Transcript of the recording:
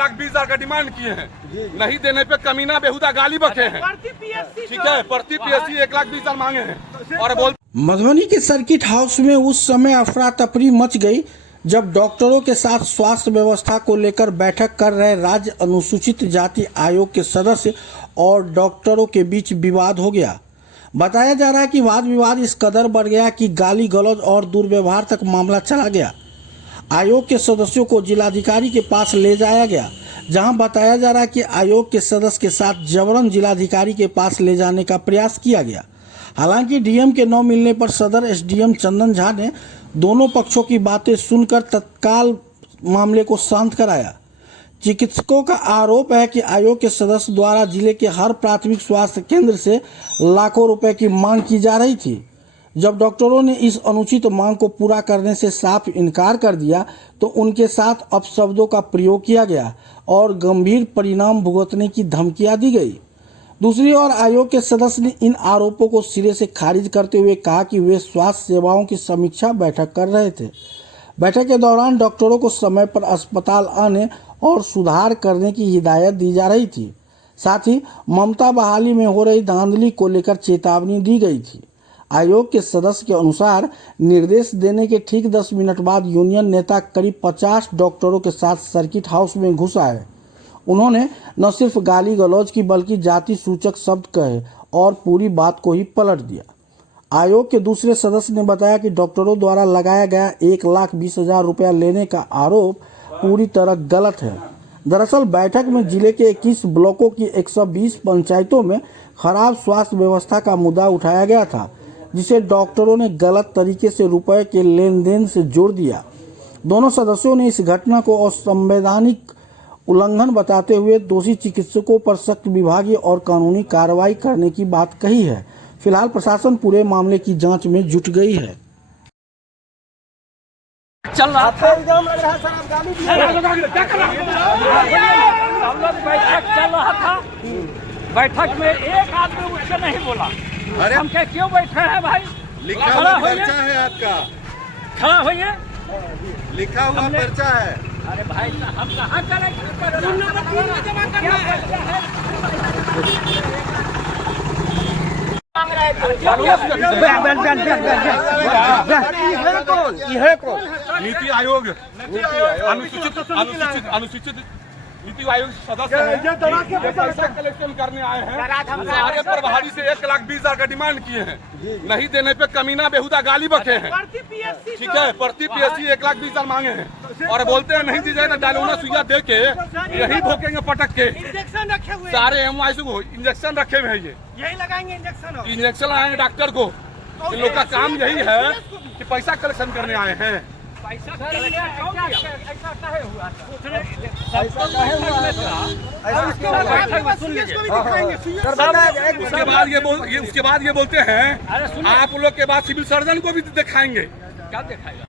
1,20,000 का डिमांड किए हैं, नहीं देने पे कमीना बेहुदा गाली बके हैं। ठीक है, प्रति पीएससी 1,20,000 मांगे हैं और बोल। मधुबनी के सर्किट हाउस में उस समय अफरा तफरी मच गई जब डॉक्टरों के साथ स्वास्थ्य व्यवस्था को लेकर बैठक कर रहे राज्य अनुसूचित जाति आयोग के सदस्य और डॉक्टरों के बीच विवाद हो गया। बताया जा रहा है कि वाद विवाद इस कदर बढ़ गया कि गाली गलौज और दुर्व्यवहार तक मामला चला गया। आयोग के सदस्यों को जिलाधिकारी के पास ले जाया गया, जहां बताया जा रहा है कि आयोग के सदस्य के साथ जबरन जिलाधिकारी के पास ले जाने का प्रयास किया गया। हालांकि डीएम के न मिलने पर सदर एसडीएम चंदन झा ने दोनों पक्षों की बातें सुनकर तत्काल मामले को शांत कराया। चिकित्सकों का आरोप है कि आयोग के सदस्य द्वारा जिले के हर प्राथमिक स्वास्थ्य केंद्र से लाखों रुपए की मांग की जा रही थी। जब डॉक्टरों ने इस अनुचित मांग को पूरा करने से साफ इनकार कर दिया तो उनके साथ अपशब्दों का प्रयोग किया गया और गंभीर परिणाम भुगतने की धमकियां दी गई। दूसरी ओर आयोग के सदस्य ने इन आरोपों को सिरे से खारिज करते हुए कहा कि वे स्वास्थ्य सेवाओं की समीक्षा बैठक कर रहे थे। बैठक के दौरान डॉक्टरों को समय पर अस्पताल आने और सुधार करने की हिदायत दी जा रही थी। साथ ही ममता बहाली में हो रही धांधली को लेकर चेतावनी दी गई थी। आयोग के सदस्य के अनुसार निर्देश देने के ठीक 10 मिनट बाद यूनियन नेता करीब 50 डॉक्टरों के साथ सर्किट हाउस में घुस आए। उन्होंने न सिर्फ गाली गलौज की बल्कि जाति सूचक शब्द कहे और पूरी बात को ही पलट दिया। आयोग के दूसरे सदस्य ने बताया कि डॉक्टरों द्वारा लगाया गया 1,20,000 रुपया लेने का आरोप पूरी तरह गलत है। दरअसल बैठक में जिले के 21 ब्लॉकों की 120 पंचायतों में खराब स्वास्थ्य व्यवस्था का मुद्दा उठाया गया था, जिसे डॉक्टरों ने गलत तरीके से रुपए के लेन देन से जोड़ दिया। दोनों सदस्यों ने इस घटना को असंवैधानिक उल्लंघन बताते हुए दोषी चिकित्सकों पर सख्त विभागीय और कानूनी कार्रवाई करने की बात कही है। फिलहाल प्रशासन पूरे मामले की जांच में जुट गई है। चल रहा था बैठक चल रहा था। बैठक में एक आदमी उठ के नहीं बोला। अरे हम क्या क्यों बैठे हैं भाई? लिखा हुआ पर्चा है आपका, खड़ा होइए। लिखा हुआ पर्चा है। अरे भाई हम कहाँ करें? नीति आयोग अनुसूचित नीति आयोग सदस्य हैं, पैसा कलेक्शन करने आए हैं। सारे प्रभारी से 1,20,000 का डिमांड किए हैं, नहीं देने पे कमीना बेहुदा गाली बके हैं। ठीक है, प्रति पीएससी 1,20,000 मांगे हैं और बोलते हैं नहीं दी जाए तो डायलोना सुइया दे के यही भोकेंगे पटक के। इंजेक्शन रखे हुए सारे एमआईसी को इंजेक्शन रखे हुए हैं, यही लगाएंगे इंजेक्शन लगाएंगे डॉक्टर को। इन लोग का काम यही है कि पैसा कलेक्शन करने आए हैं। पैसा उसके बाद ये बोलते हैं आप लोग के बाद सिविल सर्जन को भी दिखाएंगे। क्या दिखाएगा?